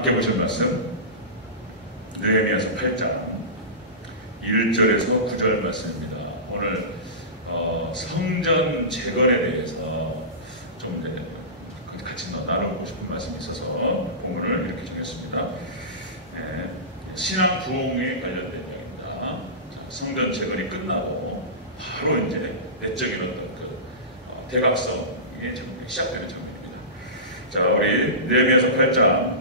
함께 보실 말씀 느헤미야서 8장 1절에서 9절 말씀입니다. 오늘 성전 재건에 대해서 좀 같이 나누고 싶은 말씀이 있어서 본문을 이렇게 정했습니다. 신앙 부흥에 관련된 내용입니다. 성전 재건이 끝나고 바로 이제 내적인 어떤 대각성의 제목이 시작되는 장면입니다. 자, 우리 느헤미야서 8장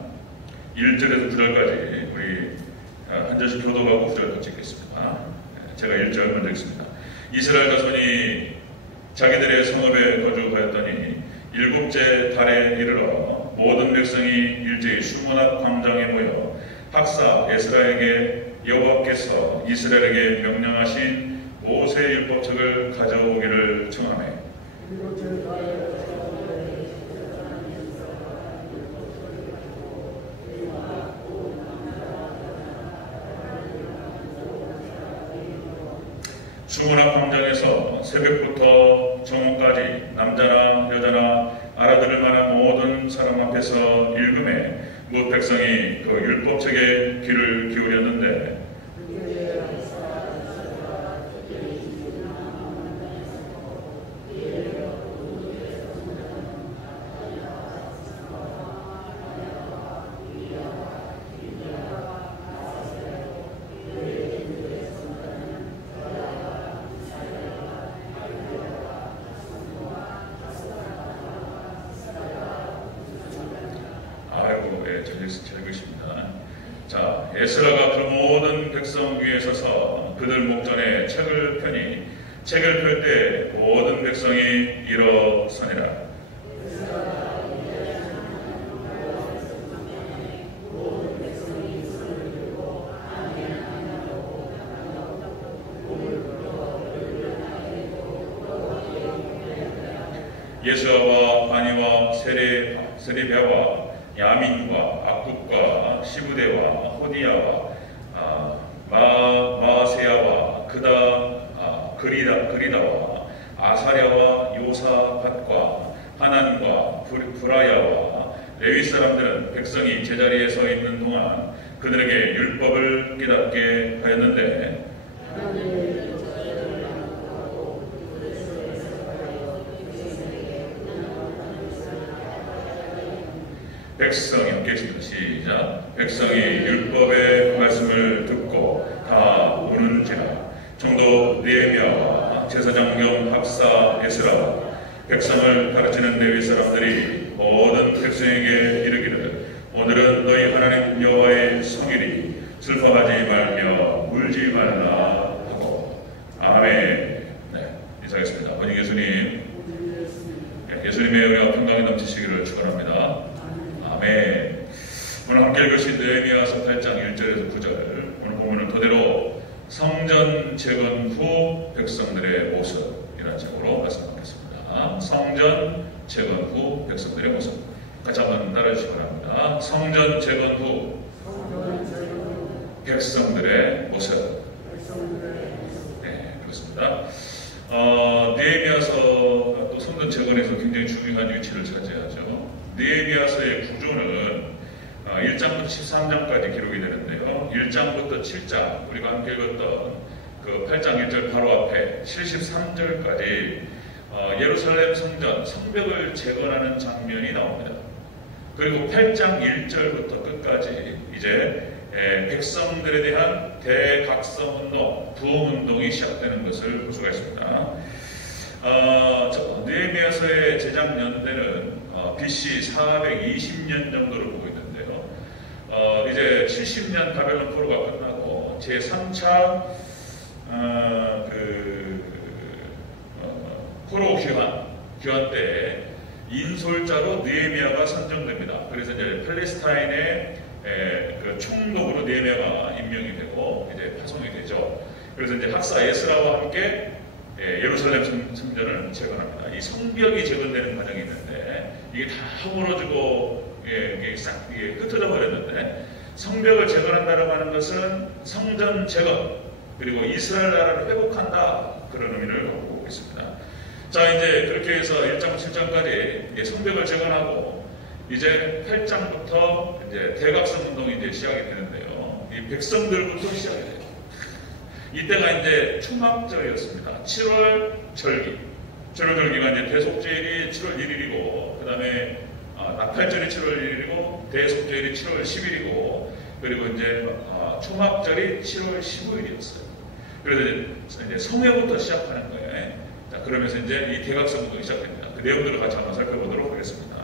1절에서 9절까지 우리 한 절씩 교독하고 9절 같이 읽겠습니다. 제가 1절 먼저 읽습니다. 이스라엘 자손이 자기들의 성읍에 거주하였더니 일곱째 달에 이르러 모든 백성이 일제히 수문 앞 광장에 모여 학사 에스라에게 여호와께서 이스라엘에게 명령하신 모세 율법책을 가져오기를 청하매 수문 앞 광장에서 새벽부터 정오까지 남자나 여자나 알아들을 만한 모든 사람 앞에서 읽음에 뭇 백성이 그 율법책에 귀를 기울였는데 잘 읽으십니다. 자, 에스라가 그 모든 백성 위에 서서 그들 목전에 책을 펴니 책을 펼 때 모든 백성이 일어서니라. 예수아와 바니와 세레비아와 야민과 악국과 시부대와 호디야와 마세야와 그리다와 아사랴와 요사밭과 하난과 브라야와 레위 사람들은 백성이 제자리에 서 있는 동안 그들에게 율법을 깨닫게 하였는데 백성이 함께 했습니다. 시작. 백성이 율법의 말씀을 듣고 다 우는지라. 총독 느헤미야와 제사장 겸 학사 에스라와 백성을 가르치는 레위 사람들이 모든 백성에게 이르기를 오늘은 너희 하나님 여호와의 성일이 슬퍼하지 말며 울지 말라 하고 아멘. 네, 인사하겠습니다. 아버지 예수님, 예수님의 은혜와 평강이 넘치시기를 축원합니다. 아멘. 오늘 함께 읽으신 느헤미야서 8장 1절에서 9절 오늘 본문은 토대로 성전 재건 후 백성들의 모습이라는 제목으로 말씀하겠습니다. 성전 재건 후 백성들의 모습 같이 한번 따라해 주시기 바랍니다. 성전 재건 후 백성들의 모습. 네, 그렇습니다. 느헤미야서가 또 성전 재건에서 굉장히 중요한 위치를 차지하죠. 느헤미야서의 구조는 1장부터 13장까지 기록이 되는데요. 1장부터 7장 우리가 함께 읽었던 그 8장 1절 바로 앞에 73절까지 예루살렘 성벽을 재건하는 장면이 나옵니다. 그리고 8장 1절부터 끝까지 이제 백성들에 대한 대각성운동, 부흥운동이 시작되는 것을 볼 수가 있습니다. 느헤미야서의 제작 연대는 BC 420년 정도를 보고 있는데요. 이제 70년 바벨론 포로가 끝나고 제3차 포로 귀환 때 인솔자로 느헤미야가 선정됩니다. 그래서 이제 팔레스타인의 그 총독으로 느헤미야가 임명이 되고 이제 파송이 되죠. 그래서 이제 학사 에스라와 함께 예루살렘 성전을 재건합니다. 이 성벽이 재건되는 과정이 있는데 이게 다 허물어지고 이게 흩어져 버렸는데 성벽을 재건한다고 하는 것은 성전 재건 그리고 이스라엘 나라를 회복한다 그런 의미를 갖고 있습니다. 자, 이제 그렇게 해서 1장 7장까지 성벽을 재건하고 이제 8장부터 이제 대각성 운동이 이제 시작이 되는데요. 이 백성들부터 시작이 돼요. 이때가 이제 초막절이었습니다. 7월 절기. 7월 절기가 이제 대속절이 7월 1일이고, 그 다음에 나팔절이 7월 1일이고, 대속절이 7월 10일이고, 그리고 이제 초막절이 7월 15일이었어요. 그래서 이제 성회부터 시작하는 거예요. 자, 그러면서 이제 이 대각성 운동이 시작됩니다. 그 내용들을 같이 한번 살펴보도록 하겠습니다.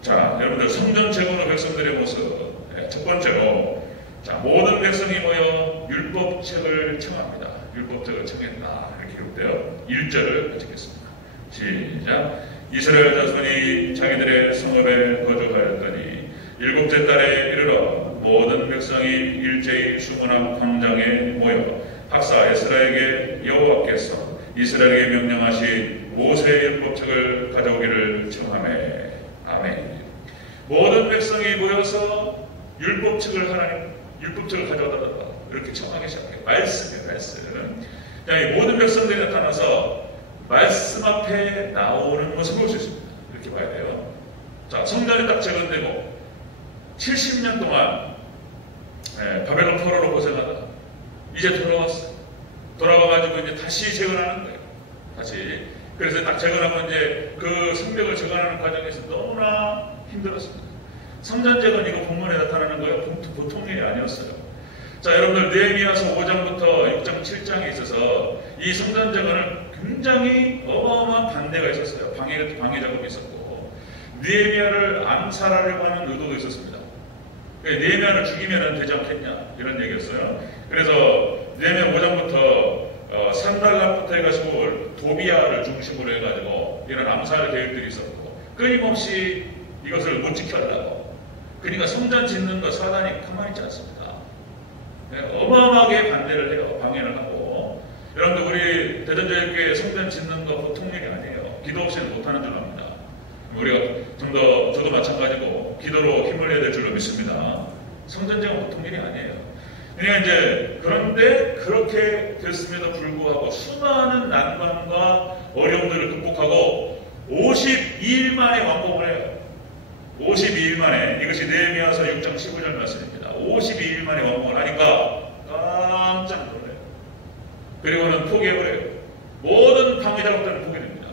자, 여러분들 성전 재건의 백성들의 모습. 첫 번째로, 자, 모든 백성이 모여 율법책을 청합니다. 율법책을 청했다. 이렇게 기록되어 1절을 같이 읽겠습니다. 시작. 이스라엘 자손이 자기들의 성읍에 거주하였더니 일곱째 달에 이르러 모든 백성이 일제히 수문학 광장에 모여 학사 에스라에게 여호와께서 이스라엘에게 명령하신 모세의 율법책을 가져오기를 청하매. 아멘. 모든 백성이 모여서 율법책을 가져오다 이렇게 청하기 시작해요. 말씀이에요, 말씀. 이 모든 백성들이 나타나서 말씀 앞에 나오는 것을 볼 수 있습니다. 이렇게 봐야 돼요. 자, 성전이 딱 재건되고 70년 동안 바벨론 포로로 고생하다가 이제 돌아왔어요. 돌아와가지고 이제 다시 재건하는 거예요. 다시. 그래서 딱 재건하고 이제 그 성벽을 재건하는 과정에서 너무나 힘들었습니다. 성전 재건 이거 본문에 나타나는 거예요. 보통 일이 아니었어요. 자, 여러분들 느헤미야서 5장부터 6장, 7장에 있어서 이 성전 재건을 굉장히 어마어마한 반대가 있었어요. 방해 작업이 있었고, 느헤미야를 암살하려고 하는 의도도 있었습니다. 느헤미야를 죽이면 되지 않겠냐 이런 얘기였어요. 그래서 느헤미야 5장부터 산발락부터 해가지고 도비아를 중심으로 해가지고 이런 암살 계획들이 있었고, 끊임없이 이것을 못 지켜하려고. 그러니까 성전 짓는 거 사단이 가만히 있지 않습니다. 어마어마하게 반대를 해요. 방해를 하고. 여러분들 우리 대전제일교회 성전 짓는 거 보통 일이 아니에요. 기도 없이는 못하는 줄 압니다. 우리가 좀 더, 저도 마찬가지고 기도로 힘을 내야 될 줄로 믿습니다. 성전제가 보통 일이 아니에요. 그러니까 이제 그런데 그렇게 됐음에도 불구하고 수많은 난관과 어려움들을 극복하고 52일 만에 완공을 해요. 52일 만에. 이것이 느헤미야서 6장 15절 말씀입니다. 52일 만에 완공을 하니까 깜짝 놀라요. 그리고는 포기해버려요. 모든 방해 작업들은 포기됩니다.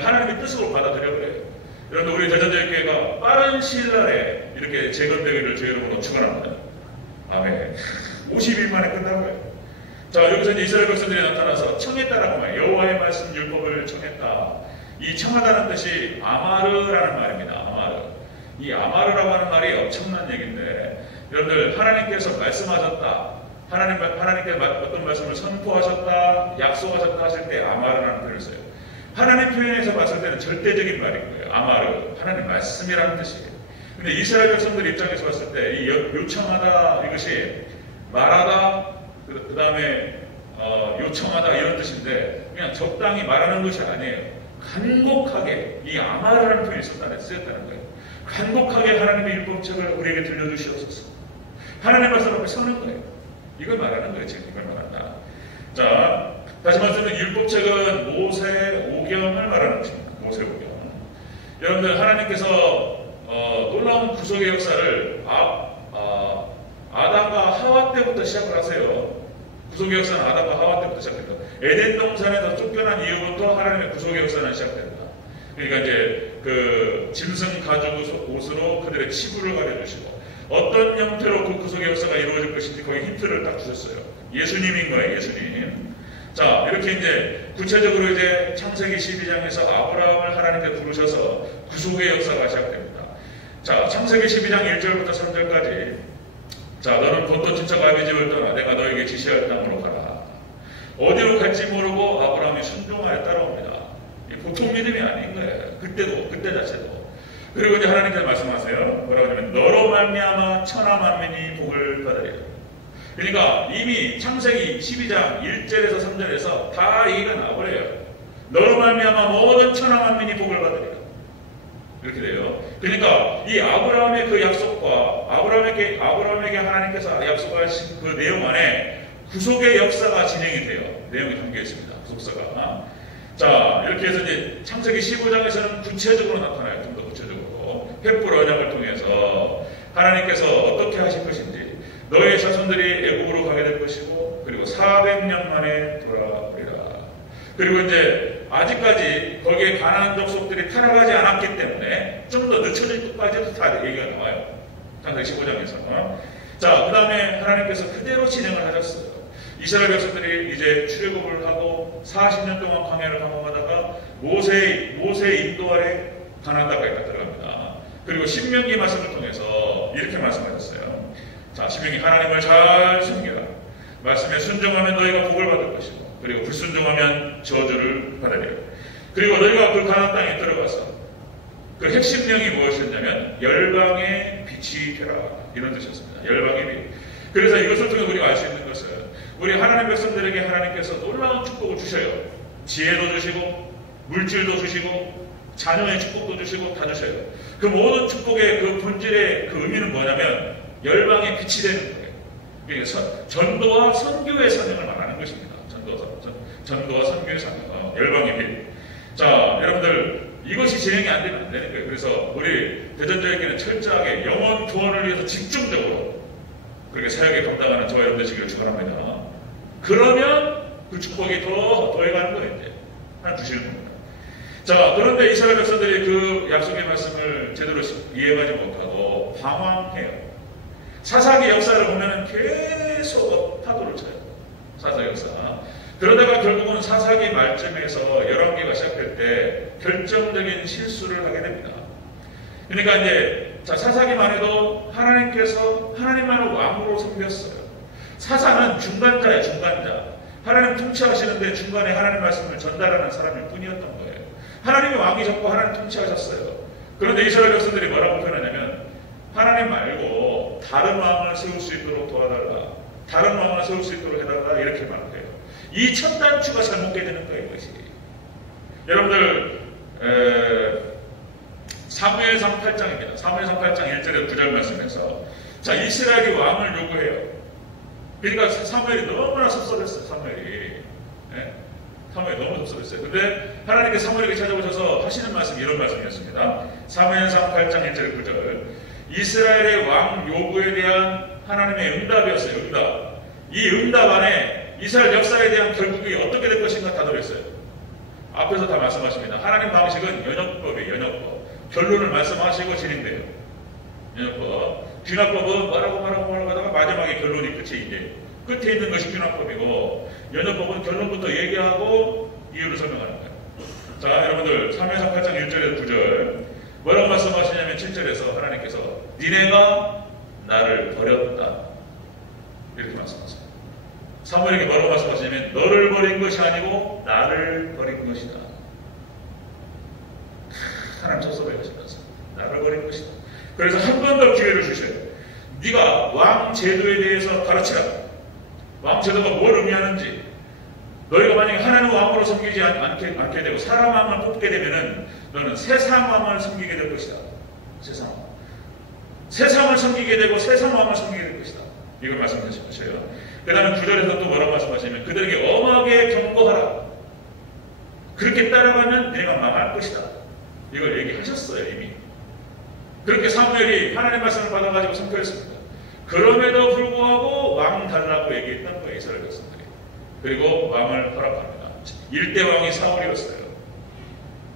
하나님의 뜻으로 받아들여버려요. 여러분 우리 대전제일교회가 빠른 시일 날에 이렇게 재건되기를 저희 여러분으로 축원합니다. 아멘. 50일 만에 끝나고요. 자, 여기서 이제 이스라엘 백성들이 나타나서 청했다라고 말해요. 여호와의 말씀 율법을 청했다. 이 청하다는 뜻이 아마르라는 말입니다. 아마르. 이 아마르라고 하는 말이 엄청난 얘기인데, 여러분들 하나님께서 말씀하셨다, 하나님께 어떤 말씀을 선포하셨다, 약속하셨다 하실 때 아마르라는 표현을 써요. 하나님 표현에서 봤을 때는 절대적인 말인 거예요. 아마르, 하나님 말씀이라는 뜻이에요. 근데 이스라엘 백성들 입장에서 봤을 때 이 요청하다 이것이 말하다, 그 다음에 요청하다 이런 뜻인데, 그냥 적당히 말하는 것이 아니에요. 간곡하게 이 아마르라는 표현이 쓰였다는 거예요. 간곡하게 하나님의 율법책을 우리에게 들려주시옵소서. 하나님 말씀 앞에 서는 거예요. 이걸 말하는 거예요. 지금 이걸 말한다. 자, 다시 말씀드리면 율법책은 모세오경을 말하는 것입니다. 모세오경. 여러분들 하나님께서 놀라운 구속의 역사를 아담과 하와 때부터 시작을 하세요. 구속의 역사는 아담과 하와 때부터 시작됩니다. 에덴 동산에서 쫓겨난 이후부터 하나님의 구속의 역사는 시작됩니다. 그러니까 이제 그 짐승 가죽 옷으로 그들의 치부를 가려주시고, 어떤 형태로 그 구속의 역사가 이루어질 것인지 거기 힌트를 딱 주셨어요. 예수님인 거예요, 예수님. 자, 이렇게 이제 구체적으로 이제 창세기 12장에서 아브라함을 하나님께 부르셔서 구속의 역사가 시작됩니다. 자, 창세기 12장 1절부터 3절까지. 자, 너는 본토 친척 아비 집을 떠나 내가 너에게 지시할 땅으로 가라. 어디로 갈지 모르고 아브라함이 순종하여 따라옵니다. 보통 믿음이 아닌 거예요. 그때 자체도. 그리고 이제 하나님께서 말씀하세요. 뭐라고 하냐면 너로 말미암아 천하 만민이 복을 받으리라. 그러니까 이미 창세기 12장 1절에서 3절에서 다 얘기가 나와버려요. 너로 말미암아 모든 천하 만민이 복을 받으리라. 이렇게 돼요. 그러니까 이 아브라함의 그 약속과 아브라함에게 하나님께서 약속하신 그 내용 안에 구속의 역사가 진행이 돼요. 내용이 담겨 있습니다. 구속사가. 자, 이렇게 해서 이제 창세기 15장에서는 구체적으로 나타나요. 좀 더 구체적으로. 횃불 언약을 통해서 하나님께서 어떻게 하실 것인지, 너의 자손들이 애굽으로 가게 될 것이고, 그리고 400년 만에 돌아오리라. 그리고 이제 아직까지 거기에 가나안 족속들이 타락하지 않았기 때문에 좀 더 늦춰질 것까지도 다 얘기가 나와요. 창세기 15장에서. 자, 그 다음에 하나님께서 그대로 진행을 하셨어요. 이스라엘 백성들이 이제 출애굽을 하고 40년 동안 광야를 방황하다가 모세의 인도 아래 가나안 땅까지 들어갑니다. 그리고 신명기 말씀을 통해서 이렇게 말씀하셨어요. 자, 신명기, 하나님을 잘 숨겨라. 말씀에 순종하면 너희가 복을 받을 것이고, 그리고 불순종하면 저주를 받으리라. 그리고 너희가 그 가나안 땅에 들어가서 그 핵심령이 무엇이었냐면 열방의 빛이 되라, 이런 뜻이었습니다. 열방의 빛. 그래서 이것을 통해 우리가 알 수 있는 것은, 우리 하나님 백성들에게 하나님께서 놀라운 축복을 주셔요. 지혜도 주시고 물질도 주시고 자녀의 축복도 주시고 다 주셔요. 그 모든 축복의 그 본질의 그 의미는 뭐냐면 열방의 빛이 되는 거예요. 그러니까 전도와 선교의 사명을 말하는 것입니다. 전도와 선교의 사명, 열방의 빛. 자, 여러분들, 이것이 진행이 안 되면 안 되는 거예요. 그래서 우리 대전자에게는 철저하게 영혼 구원을 위해서 집중적으로 그렇게 사역에 감당하는 저와 여러분 되시기를 축원합니다. 그러면 그 축복이 더해가는 거예요. 이제 하나 주시는 겁니다. 자, 그런데 이스라엘 백성들이 그 약속의 말씀을 제대로 이해하지 못하고 방황해요. 사사기 역사를 보면 계속 파도를 쳐요. 사사기 역사. 그러다가 결국은 사사기 말쯤에서 열왕기가 시작될 때 결정적인 실수를 하게 됩니다. 그러니까 이제 사사기만 해도 하나님께서 하나님만을 왕으로 섬겼어요. 사사는 중간자예요, 중간자. 하나님 통치하시는데 중간에 하나님 말씀을 전달하는 사람일 뿐이었던 거예요. 하나님이 왕이셨고 하나님 통치하셨어요. 그런데 이스라엘 백성들이 뭐라고 표현하냐면, 하나님 말고 다른 왕을 세울 수 있도록 도와달라, 다른 왕을 세울 수 있도록 해달라, 이렇게 말해요. 이 첫 단추가 잘못되게 되는 거예요, 이것이. 여러분들, 사무엘상 8장입니다. 사무엘상 8장 1절에 9절 말씀에서, 자, 이스라엘이 왕을 요구해요. 그러니까 사무엘이 너무나 섭섭했어요, 사무엘이. 네? 사무엘이 너무 섭섭했어요. 근데 하나님께 사무엘에게 찾아오셔서 하시는 말씀이 이런 말씀이었습니다. 사무엘상 8장 1절 9절. 이스라엘의 왕 요구에 대한 하나님의 응답이었어요, 응답. 이 응답 안에 이스라엘 역사에 대한 결국이 어떻게 될 것인가 다 들어있어요. 앞에서 다 말씀하십니다. 하나님 방식은 연역법이에요, 연역법. 결론을 말씀하시고 진행돼요. 연역법. 귀납법은 뭐라고 하다가 마지막에 결론이 끝이 이제 끝에 있는 것이 귀납법이고, 연역법은 결론부터 얘기하고 이유를 설명하는 거예요. 자, 여러분들, 사무엘상 8장 1절에서 9절 뭐라고 말씀하시냐면 7절에서 하나님께서 니네가 나를 버렸다, 이렇게 말씀하세요. 사무엘에게 뭐라고 말씀하시냐면 너를 버린 것이 아니고 나를 버린 것이다. 하나님 섭섭해 하시면서 나를 버린 것이다. 그래서 한 번 더 기회를 주셔요. 네가 왕 제도에 대해서 가르치라. 왕 제도가 뭘 의미하는지. 너희가 만약에 하나님 왕으로 섬기지 않게 되고 사람 왕을 뽑게 되면은 너는 세상 왕을 섬기게 될 것이다. 세상 왕. 세상을 섬기게 되고 세상 왕을 섬기게 될 것이다. 이걸 말씀하신 것이에요. 그 다음에 9절에서 또 뭐라고 말씀하시냐면 그들에게 엄하게 경고하라. 그렇게 따라가면 내가 망할 것이다. 이걸 얘기하셨어요, 이미. 그렇게 사무엘이 하나님의 말씀을 받아가지고 선포했습니다. 그럼에도 불구하고 왕 달라고 얘기했던 거예요, 이스라엘 백성들이. 그리고 왕을 허락합니다. 1대 왕이 사울이었어요.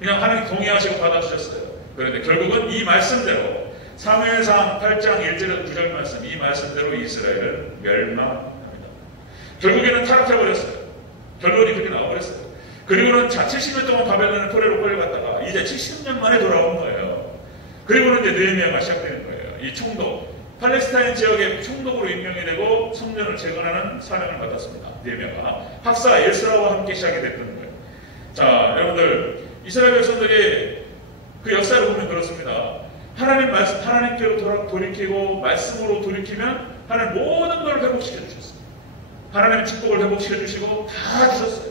그냥 하나님 동의하시고 받아주셨어요. 그런데 결국은 이 말씀대로 사무엘상 8장 1절에서 9절 말씀, 이 말씀대로 이스라엘을 멸망합니다. 결국에는 타락해버렸어요. 결론이 그렇게 나와버렸어요. 그리고는 70년 동안 바벨론의 포로로 끌려갔다가 이제 70년 만에 돌아온 거예요. 그리고는 이제 느헤미야가 시작되는 거예요. 이 총독, 팔레스타인 지역의 총독으로 임명이 되고 성전을 재건하는 사명을 받았습니다. 느헤미야가 학사 에스라와 함께 시작이 됐던 거예요. 자, 여러분들, 이스라엘 백성들이 그 역사를 보면 그렇습니다. 하나님 말씀, 하나님께로 돌이키고 말씀으로 돌이키면 하나님 모든 걸 회복시켜 주셨어요. 하나님의 축복을 회복시켜 주시고 다 주셨어요.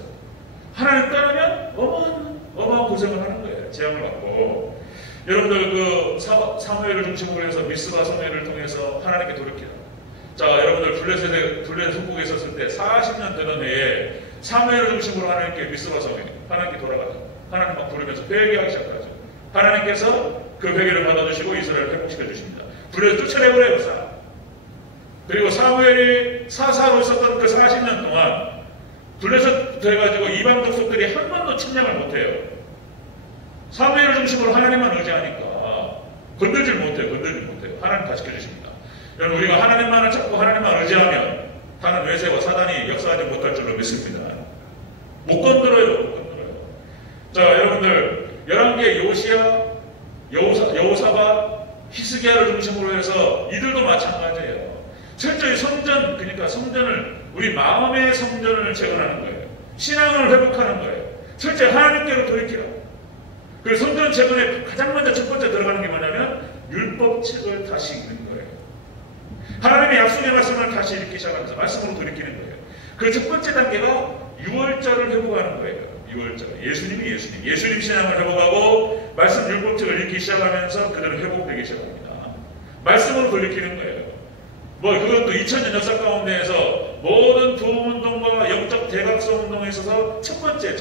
하나님 따르면 어마어마한 고생을 하는 거예요. 재앙을 받고. 여러분들 그 사무엘을 중심으로 해서 미스바 성회를 통해서 하나님께 돌이키라. 자, 여러분들 블레셋 속국에 있었을 때 40년 되던 해에 사무엘을 중심으로 하나님께 미스바 성회, 하나님께 돌아가죠. 하나님 막 부르면서 회개하기 시작하죠. 하나님께서 그 회개를 받아주시고 이스라엘을 회복시켜 주십니다. 불에서 쫓아내버려요, 사. 그리고 사무엘이 사사로 있었던 그 40년 동안 블레셋 돼가지고 이방 족속들이 한 번도 침략을 못해요. 사무엘 중심으로 하나님만 의지하니까 건들질 못해요. 하나님 다 지켜주십니다. 여러분, 우리가 하나님만을 찾고 하나님만 의지하면 다른 외세와 사단이 역사하지 못할 줄로 믿습니다. 못 건드려요. 자, 여러분들, 11개 요시야, 여호사밧, 히스기야를 중심으로 해서 이들도 마찬가지예요. 철저히 성전, 그러니까 성전을, 우리 마음의 성전을 재건하는 거예요. 신앙을 회복하는 거예요. 철저히 하나님께로 돌이키라. 그 성전 재건에 가장 먼저 첫 번째 들어가는 게 뭐냐면 율법책을 다시 읽는 거예요. 하나님의 약속의 말씀을 다시 읽기 시작하면서 말씀으로 돌이키는 거예요. 그 첫 번째 단계가 유월절을 회복하는 거예요. 유월절. 예수님 신앙을 회복하고 말씀 율법책을 읽기 시작하면서 그들은 회복되기 시작합니다. 말씀으로 돌이키는 거예요. 그것도 2000년 역사 가운데에서 모든 부흥운동과 영적 대각성 운동에 있어서 첫 번째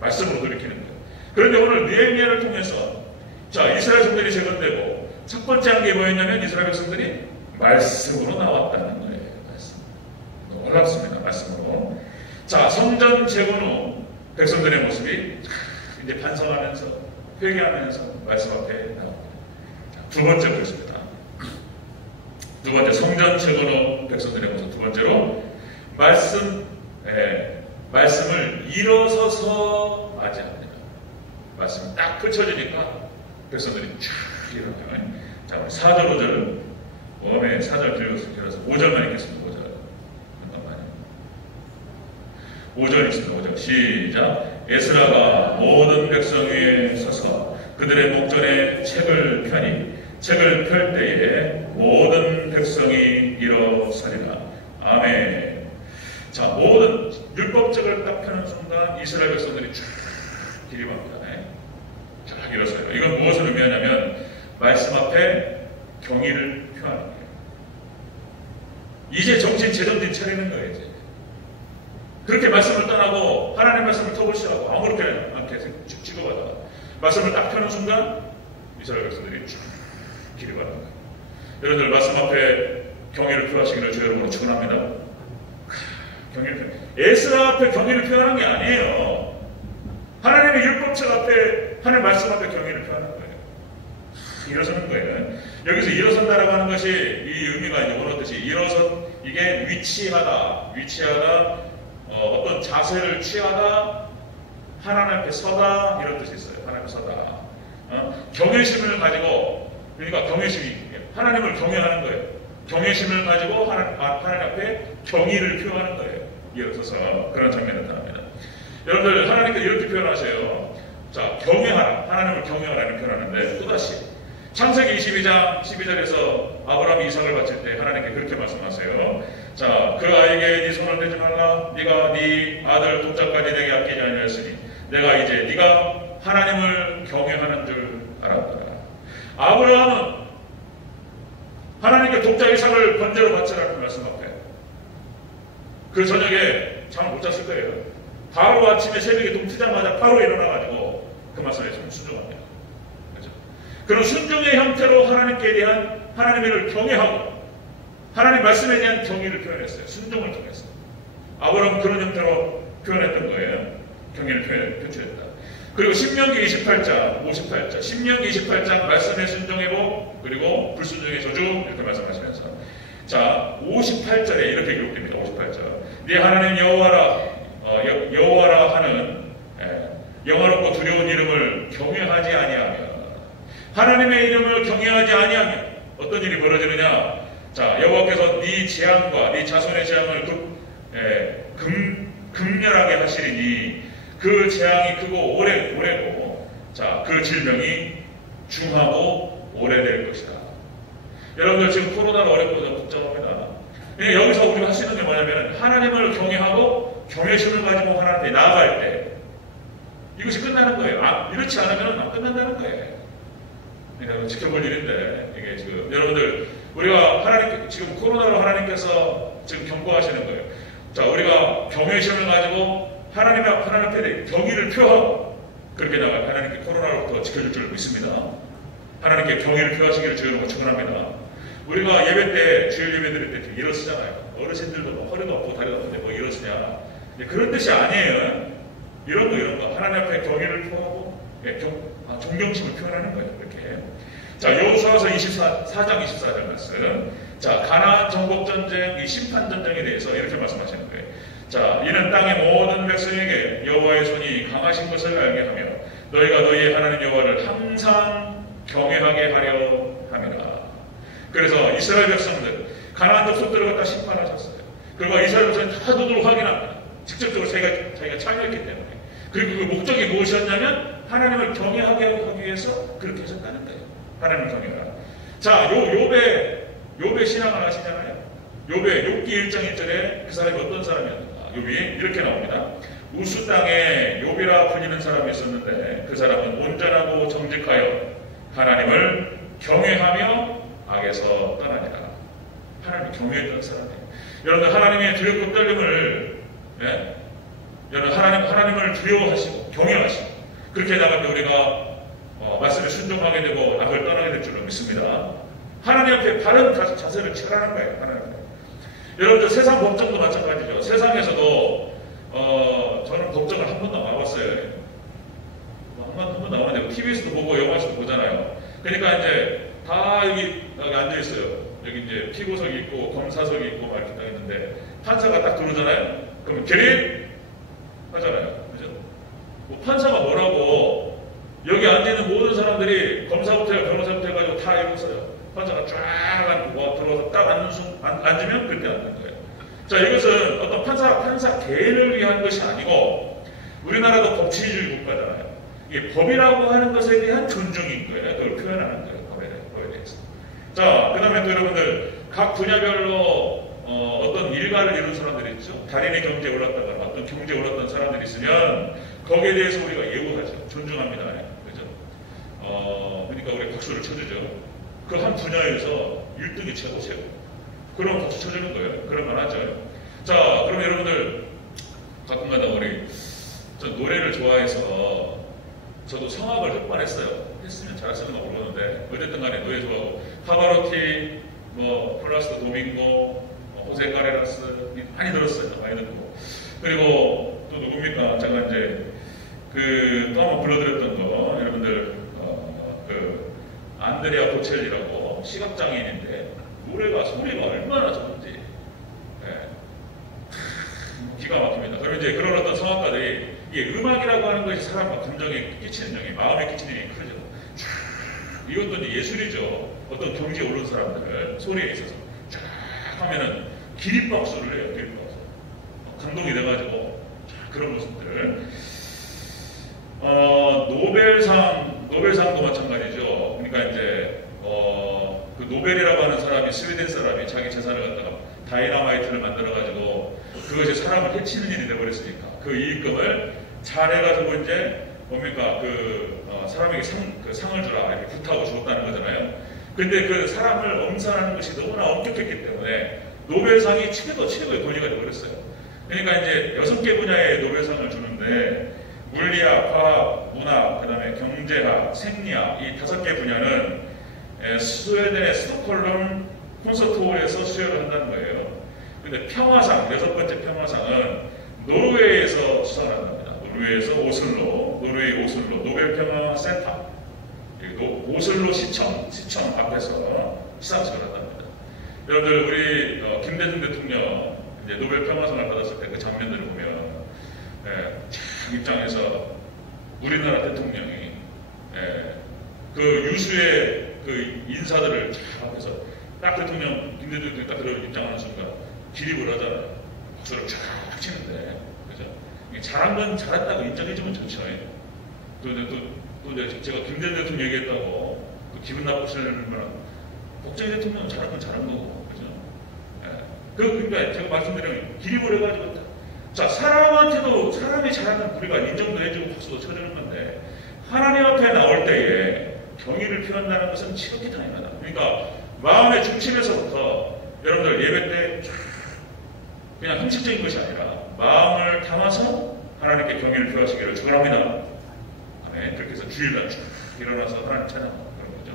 말씀으로 돌이키는 거예요. 그런데 오늘 느헤미야를 통해서 자, 이스라엘 성들이 재건되고 첫 번째 한 게 뭐였냐면 이스라엘 백성들이 말씀으로 나왔다는 거예요. 말씀. 놀랍습니다. 말씀으로. 자, 성전 재건 후 백성들의 모습이 이제 반성하면서 회개하면서 말씀 앞에 나옵니다. 자, 두 번째 보겠습니다. 두 번째, 성전 재건 후 백성들의 모습. 두 번째로 말씀을 일어서서 맞이합니다. 말씀이 딱 펼쳐지니까 백성들이 쫙 일어나요. 자, 우리 4절 5절 웜에 4절 길어서 5절만 읽겠습니다. 5절 있습니다. 5절 시작. 에스라가 모든 백성 위에 서서 그들의 목전에 책을 펴니 책을 펼 때에 모든 백성이 일어서리라. 아멘. 자, 모든 율법책을 딱 펴는 순간 이스라엘 백성들이 쫙 기립합니다. 쫙 일어서요. 이건 무엇을 의미하냐면 말씀 앞에 경의를 표하는 거예요. 이제 정신 재정신 차리는 거예요. 이제. 그렇게 말씀을 떠나고 하나님 말씀을 터부시하고 아무렇게 않게 치고받아 말씀을 딱 펴는 순간 이스라엘 백성들이 쭉 기립하는 거예요. 여러분들 말씀 앞에 경의를 표하시기를 주 여러분으로 축원합니다. 경의를 표. 에스라 앞에 경의를 표하는 게 아니에요. 하나님의 율법책 앞에 하나님 말씀 앞에 경의를 표하는 거예요. 일어서는 거예요. 여기서 일어선다라고 하는 것이 이 의미가 이제 어느 뜻이 일어선 이게 위치하다 어떤 자세를 취하다 하나님 앞에 서다 이런 뜻이 있어요. 하나님 앞에 서다. 경외심을 가지고 그러니까 경외심이 하나님을 경외하는 거예요. 경외심을 가지고 하나님 앞에 경의를 표하는 거예요. 일어서서 그런 장면을 나타납니다. 여러분들 하나님께 이렇게 표현하세요. 자, 경외하라. 하나님을 경외하라 이렇게 표현하는데 또다시 창세기 22장 12절에서 아브라함이 이삭을 바칠 때 하나님께 그렇게 말씀하세요. 자, 그 아이에게 네 손을 대지 말라. 네가 네 아들 독자까지 내게 아끼지 아니하였으니 내가 이제 네가 하나님을 경외하는 줄 알았더라. 아브라함은 하나님께 독자 이삭을 번제로 바치라는 말씀 앞에 그 저녁에 잠을 못 잤을 거예요. 바로 아침에 새벽에 동 트자마자 바로 일어나가지고 그 말씀에 순종합니다. 그렇죠? 그런 순종의 형태로 하나님께 대한 하나님을 경외하고 하나님 말씀에 대한 경의를 표현했어요. 순종을 통해서. 아브라함은 그런 형태로 표현했던 거예요. 경의를 표출했다. 그리고 신명기 28장, 58장, 신명기 28장 말씀에 순종해보 그리고 불순종의 저주 이렇게 말씀하시면서 자 58절에 이렇게 기록됩니다. 58절 네 하나님 여호와라 하는 영화롭고 두려운 이름을 경외하지 아니하며 하나님의 이름을 경외하지 아니하며 어떤 일이 벌어지느냐 자 여호와께서 네 재앙과 네 자손의 재앙을 극렬하게 하시리니 그 재앙이 크고 오래고 자 그 질병이 중하고 오래될 것이다. 여러분들 지금 코로나가 어렵고 복잡합니다. 여기서 우리가 할 수 있는 게 뭐냐면 하나님을 경외하고 경외심을 가지고 하나님께 나아갈 때 이것이 끝나는 거예요. 이렇지 않으면 안 끝난다는 거예요. 그러니까 지켜볼 일인데 이게 지금 여러분들 우리가 하나님 지금 코로나로 하나님께서 지금 경고하시는 거예요. 자 우리가 경외심을 가지고 하나님 앞에 경의를 표하고 그렇게 나가 하나님께 코로나로부터 지켜줄 줄 믿습니다. 하나님께 경외를 표하시기를 주여 축원합니다. 우리가 예배 때, 주일 예배 드릴 때 일어서잖아요. 어르신들도 뭐 허리도 아프고 다리도 아픈데 뭐 일어서냐. 그런 뜻이 아니에요. 이런 거. 하나님 앞에 경외를 표하고, 존경심을 표현하는 거예요. 이렇게. 자, 여호수아서 4장 24절 말씀. 자, 가나안 정복전쟁, 이 심판전쟁에 대해서 이렇게 말씀하시는 거예요. 자, 이는 땅의 모든 백성에게 여호와의 손이 강하신 것을 알게 하며 너희가 너희의 하나님 여호와를 항상 경외하게 하려 함이라. 그래서 이스라엘 백성들, 가나안 족속들을 갖다 심판하셨어요. 그리고 이스라엘 백성이 다 눈으로 확인합니다. 직접적으로 자기가 참여했기 때문에. 그리고 그 목적이 무엇이었냐면 하나님을 경외하게 하기 위해서 그렇게 하셨다는 거예요. 하나님을 경외하라. 자, 욥의 신앙을 아시잖아요. 욥기 1장 1절에 그 사람이 어떤 사람이었는가. 욥이 이렇게 나옵니다. 우스 땅에 욥이라 불리는 사람이 있었는데 그 사람은 온전하고 정직하여 하나님을 경외하며 악에서 떠나니라. 하나님을 경외했던 사람이에요. 여러분들 하나님의 두렵고 떨림을 여러분 하나님을 두려워하시고 경외하시고 그렇게 나갈 때 우리가 말씀에 순종하게 되고 악을 떠나게 될 줄로 믿습니다. 하나님 앞에 바른 자세를 취하라는 거예요. 하나님 앞에. 여러분들 세상 법정도 마찬가지죠. 세상에서도 저는 법정을 한 번도 안 와봤어요. 한 번도 안 왔는데 TV에서도 보고 영화에서도 보잖아요. 그러니까 이제 다 여기 앉아 있어요. 여기 이제 피고석이 있고 검사석이 있고 막 이렇게 딱 있는데 판사가 딱 들어오잖아요. 그러면 결인 하잖아요. 그죠? 뭐 판사가 뭐라고 여기 앉아 있는 모든 사람들이 검사부터 변호사부터 해가지고 다 이러고 있어요. 판사가 쫙 앉고 들어와서 딱 앉으면 그렇게 앉는 거예요. 자, 이것은 어떤 판사 개인을 위한 것이 아니고 우리나라도 법치주의 국가잖아요. 이게 법이라고 하는 것에 대한 존중인 거예요. 그걸 표현하는 거예요. 법에 대해서. 자, 그 다음에 또 여러분들 각 분야별로 어떤 일가를 이룬 사람들이 있죠. 달인의 경제에 올랐다거나 어떤 경제에 올랐던 사람들이 있으면 거기에 대해서 우리가 예우하죠. 존중합니다. 그죠? 그러니까 우리 박수를 쳐주죠. 그 한 분야에서 1등이 최고. 그럼 박수 쳐주는 거예요. 그런 말 하죠. 자, 그럼 여러분들 가끔가다 저 노래를 좋아해서 저도 성악을 몇 번 했어요. 했으면 잘했을까 모르겠는데 어쨌든 간에 노래 좋아하고 파바로티, 플라스도 도밍고, 호세 카레라스 많이 들었어요. 많이 듣고. 그리고 또 누굽니까? 제가 이제 또 한번 불러드렸던 거 여러분들 안드레아 보첼리라고 시각장애인인데 소리가 얼마나 좋은지 기가 막힙니다. 그럼 이제 그런 어떤 성악가들이 이게 음악이라고 하는 것이 사람 감정에 끼치는 영향이 마음에 끼치는 영향이 크죠. 이것도 이제 예술이죠. 어떤 경지에 오른 사람들 소리에 있어서 쫙 하면은 기립박수를 해요. 기립박수. 감동이 돼가지고 그런 모습들. 노벨상도 마찬가지죠. 그러니까 이제 그 노벨이라고 하는 사람이 스웨덴 사람이 자기 재산을 갖다가 다이너마이트를 만들어가지고 그것이 사람을 해치는 일이 돼버렸으니까 그 이익금을 잘해가지고 이제 뭡니까 사람에게 상을 주라 이렇게 부탁하고 줬다는 거잖아요. 근데 그 사람을 엄살하는 것이 너무나 엄격했기 때문에 노벨상이 최고의 권위가 되어버렸어요. 그러니까 이제 6개 분야의 노벨상을 주는데 물리학, 화학, 문학, 그 다음에 경제학, 생리학 이 5개 분야는 스웨덴의 스톡홀름 콘서트홀에서 수여를 한다는 거예요. 근데 평화상, 6번째 평화상은 노르웨이에서 수상을 한답니다. 노르웨이에서 노르웨이 오슬로 노벨평화센터 오슬로 시청 앞에서 시상식을 한답니다. 여러분들 우리 김대중 대통령 이제 노벨 평화상을 받았을 때 그 장면들을 보면 입장에서 우리나라 대통령이 그 유수의 그 인사들을 쫙 앞에서 딱 대통령 김대중 대통령이 딱 그런 입장하는 순간 기립을 하잖아요. 박수를 쫙 치는데 그죠? 잘한 건 잘했다고 인정해주면 좋죠. 또 제가 김대중 대통령 얘기했다고 또 기분 나쁘시는 거랑 박정희 대통령은 잘한 건 잘한 거고 그죠? 그러니까 제가 말씀드리면 기립을 해가지고 자, 사람한테도 사람이 잘하는 우리가 인정도 해주고 박수도 쳐주는 건데 하나님 앞에 나올 때에 경의를 표한다는 것은 지극히 당연하다. 그러니까 마음의 중심에서부터 여러분들 예배 때 그냥 형식적인 것이 아니라 마음을 담아서 하나님께 경의를 표하시기를 축원합니다. 아멘. 그렇게 해서 주일날 쭉 일어나서 하나님 찬양하고 그런 거죠.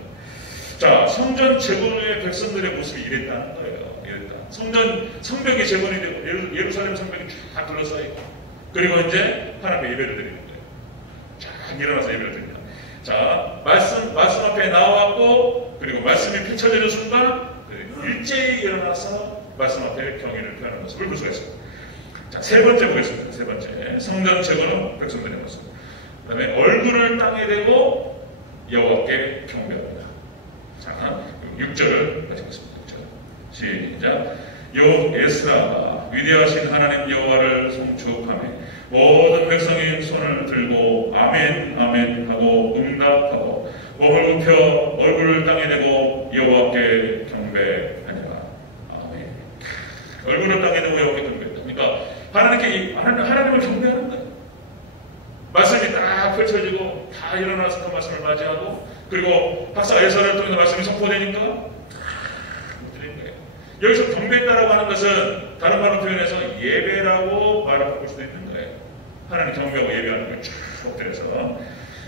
자, 성전 재건 후에 백성들의 모습이 이랬다는 거예요. 성벽이 재건이 되고 예루살렘 성벽이 쫙 둘러싸여 있고, 그리고 이제 하나님의 예배를 드리는 거예요. 쫙 일어나서 예배를 드립니다. 자, 말씀 앞에 나와갖고, 그리고 말씀이 펼쳐지는 순간 일제히 일어나서 말씀 앞에 경의를 표하는 모습을 볼 수가 있습니다. 자, 세 번째 보겠습니다. 세 번째, 성전 재건 후 백성들의 모습. 그 다음에 얼굴을 땅에 대고 여호와께 경배합니다. 자, 6절을 가지겠습니다. 6절. 시작. 에스라가 위대하신 하나님 여호와를 송축하며 모든 백성이 손을 들고 아멘 아멘 하고 응답하고 몸을 굽혀 얼굴을 땅에 대고 여호와께 경배하니라. 아멘. 얼굴을 땅에 대고 여호와께 경배한다. 그러니까 하나님을 경배하는 거예요. 말씀이 딱 펼쳐지고 다 일어나서 그 말씀을 맞이하고, 그리고 박사 예서를 통해서 말씀이 선포되니까 드리는 거예요. 여기서 경배했다라고 하는 것은 다른 말로 표현해서 예배라고 말을 바꿀 수도 있는 거예요. 하나님 경배하고 예배하는 걸 쫙 엎드려서.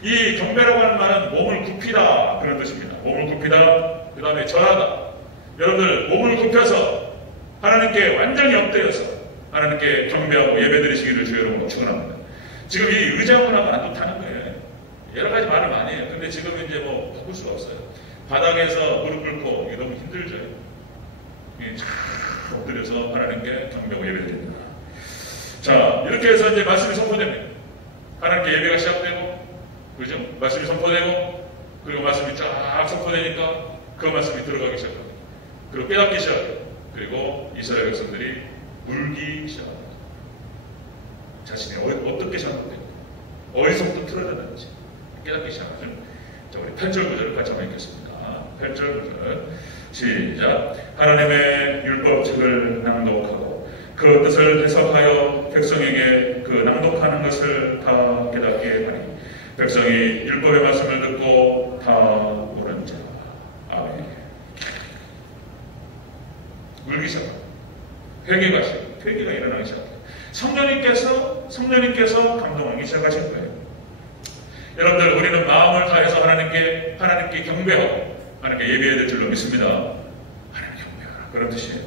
이 경배라고 하는 말은 몸을 굽히다 그런 뜻입니다. 몸을 굽히다, 그 다음에 절하다. 여러분들 몸을 굽혀서 하나님께 완전히 엎드려서 하나님께 경배하고 예배드리시기를 주의 이름으로 축원합니다. 지금 이 의자문화가 안 좋다는 거예요. 여러 가지 말을 많이 해요. 근데 지금 이제 뭐 바꿀 수가 없어요. 바닥에서 무릎 꿇고 이게 너무 힘들죠. 쫙 엎드려서 하나님께 경배하고 예배드립니다. 자, 이렇게 해서 이제 말씀이 선포됩니다. 하나님께 예배가 시작되고, 그죠? 말씀이 선포되고, 그리고 말씀이 쫙 선포되니까 그 말씀이 들어가기 시작합니다. 그리고 깨닫기 시작해요. 그리고 이스라엘 백성들이 울기 시작합니다. 자신이 어떻게 잘못됐는지, 어디서부터 틀어졌는지 깨닫기 시작하죠. 자, 우리 8절 구절을 같이 한번 읽겠습니다. 8절 구절 시작. 하나님의 율법책을 낭독하고 그 뜻을 해석하여 백성에게 그 낭독하는 것을 다 깨닫게 하니 백성이 율법의 말씀을 듣고 다 옳은 자. 아멘. 울기 시작합니다. 회개가 일어나기 시작합니다. 성령님께서 감동하기 시작하신 거예요. 여러분들, 우리는 마음을 다해서 하나님께 경배하고 하나님께 예배해야 될 줄로 믿습니다. 하나님께 경배하라, 그런 뜻이에요.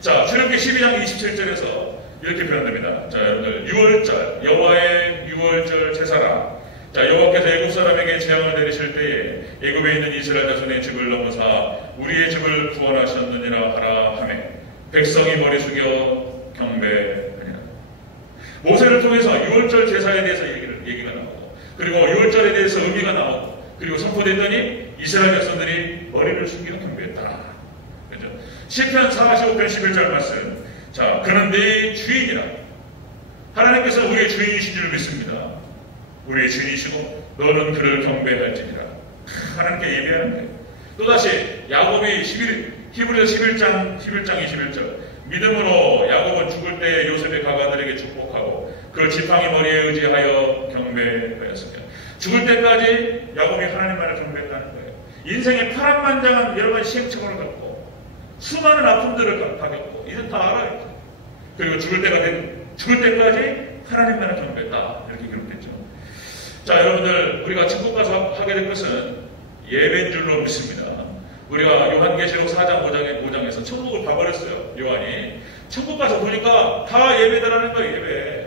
자, 출애굽기 12장 27절에서 이렇게 표현됩니다. 자, 여러분들, 유월절, 여호와의 유월절 제사라. 자, 여호와께서 애굽 사람에게 재앙을 내리실 때에 애굽에 있는 이스라엘 자손의 집을 넘어사 우리의 집을 구원하셨느니라 하라 하며 백성이 머리 숙여 경배하니라. 모세를 통해서 유월절 제사에 대해서 얘기가 나오고, 그리고 유월절에 대해서 의미가 나오고, 그리고 선포됐더니 이스라엘 백성들이 머리를 숙여 경배했다. 그죠? 시편 45편 11절 말씀. 자, 그는 네 주인이라. 하나님께서 우리의 주인이신 줄 믿습니다. 우리의 주인이시고 너는 그를 경배할지니라. 하나님께 예배하는 거예요. 또다시 야곱이 히브리서 11장 21절. 믿음으로 야곱은 죽을 때 요셉의 가가들에게 축복하고 그 지팡이 머리에 의지하여 경배하였으며, 죽을 때까지 야곱이 하나님만을 경배했다는 거예요. 인생의 파란만장한 여러 가지 시행착오를 겪고 수많은 아픔들을 겪고 이제 다 알아요. 그리고 죽을 때까지 하나님만을 경배했다, 이렇게 기록됐죠. 자, 여러분들, 우리가 천국 가서 하게 될 것은 예배인 줄로 믿습니다. 우리가 요한계시록 4장 5장에서 천국을 봐버렸어요. 요한이 천국 가서 보니까 다 예배드라는 거예요. 예배.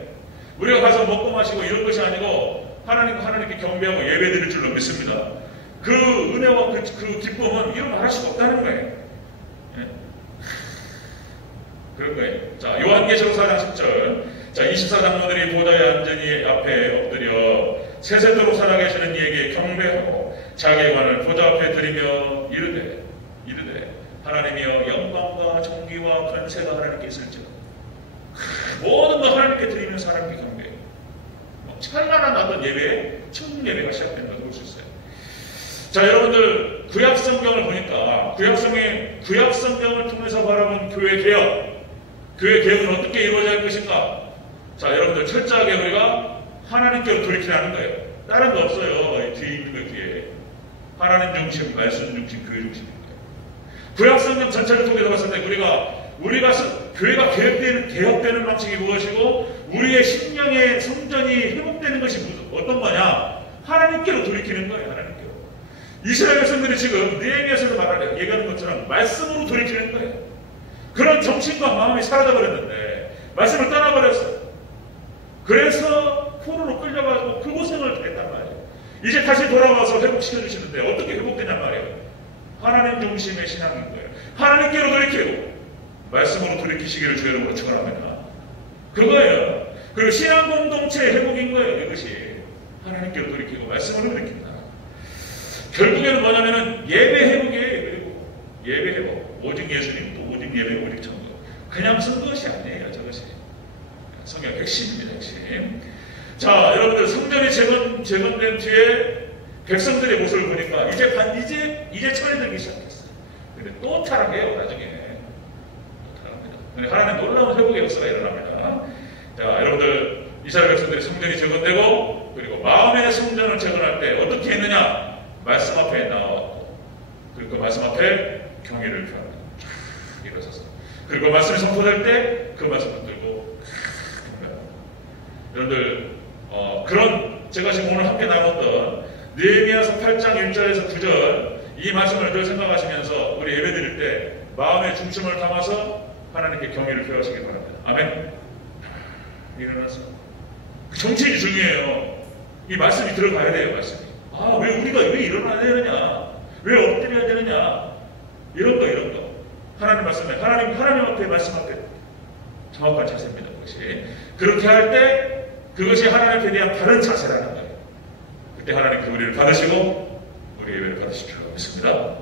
우리가 가서 먹고 마시고 이런 것이 아니고 하나님께 경배하고 예배드릴 줄로 믿습니다. 그 은혜와 그 기쁨은 이런 말할 수가 없다는 거예요. 예. 그런 거예요. 자, 요한계시록 4장 10절. 자, 24장로들이 보좌에 앉으니 앞에 엎드려 세세토록 살아계시는 이에게 경배하고 자기의 관을 보좌 앞에 드리며 이르되 하나님이여 영광과 존귀와 권세가 하나님께 있을지어다. 모든 거 하나님께 드리면서 하나님께 경배해요. 찬란한 어떤 예배, 천국 예배가 시작된다고 볼 수 있어요. 자, 여러분들, 구약 성경을 보니까 구약 성경을 통해서 바라본 교회 개혁은 어떻게 이루어질 것인가? 자, 여러분들, 철저하게 우리가 하나님께로 돌이키라는 거예요. 다른 거 없어요. 뒤에 있는 거 뒤에. 하나님 중심, 말씀 중심, 교회 중심인 거예요. 구약 성경 전체를 통해서 봤을 때 우리가 교회가 개혁되는 방식이 무엇이고 우리의 심령의 성전이 회복되는 것이 어떤 거냐? 하나님께로 돌이키는 거예요. 하나님께로. 이스라엘 백성들이 지금 느헤미야서에서 말하는 얘기하는 것처럼 말씀으로 돌이키는 거예요. 그런 정신과 마음이 사라져버렸는데 말씀을 떠나버렸어요. 그래서 포로로 끌려가지고 그 고생을 했단 말이에요. 이제 다시 돌아와서 회복시켜주시는데 어떻게 회복되냔 말이에요. 하나님 중심의 신앙인 거예요. 하나님께로 돌이키고 말씀으로 돌이키시기를 주의 이름으로 축원합니다. 그거예요. 그리고 신앙 공동체의 회복인 거예요. 이것이 하나님께로 돌이키고 말씀으로 돌이킨다. 결국에는 뭐냐면은 예배 회복이에요. 그리고 예배 회복. 오직 예수님, 또 오직 예배, 오직 천국. 그냥 쓴 것이 아니에요. 저것이 성경 핵심입니다. 핵심. 자, 여러분들 성전이 재건된 뒤에 백성들의 모습을 보니까 이제 처리되기 시작했어요. 근데 또 타락해요. 나중에 또 타락합니다. 하나님 놀라운 회복의 역사가 일어납니다. 자, 여러분들 이스라엘 백성들이 성전이 재건되고 그리고 마음의 성전을 재건할 때 어떻게 했느냐? 말씀 앞에 나왔고 그리고 그 말씀 앞에 경의를 표합니다. 일어서서 그리고 말씀이 선포될 때 그 말씀을 들고 여러분들 그런 제가 지금 오늘 함께 나눴던 느헤미야서 8장 1절에서 9절 이 말씀을 늘 생각하시면서 우리 예배 드릴 때 마음의 중심을 담아서 하나님께 경의를 표하시기 바랍니다. 아멘. 일어나서 정체이 중요해요. 이 말씀이 들어가야 돼요. 말씀이. 왜 우리가 왜 일어나야 되느냐? 왜 엎드려야 되느냐? 이런 거. 하나님 말씀에 하나님 앞에 말씀 앞에 정확한 자세입니다. 그것이 그렇게 할 때 그것이 하나님께 대한 바른 자세라는 거예요. 그때 하나님께 우리를 받으시고 우리 예배를 받으실 줄 믿습니다.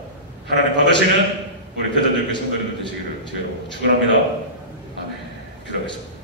하나님 받으시는 우리 대전교회 성도님들 되시기를 제가 축원합니다. 아멘. 기도하겠습니다.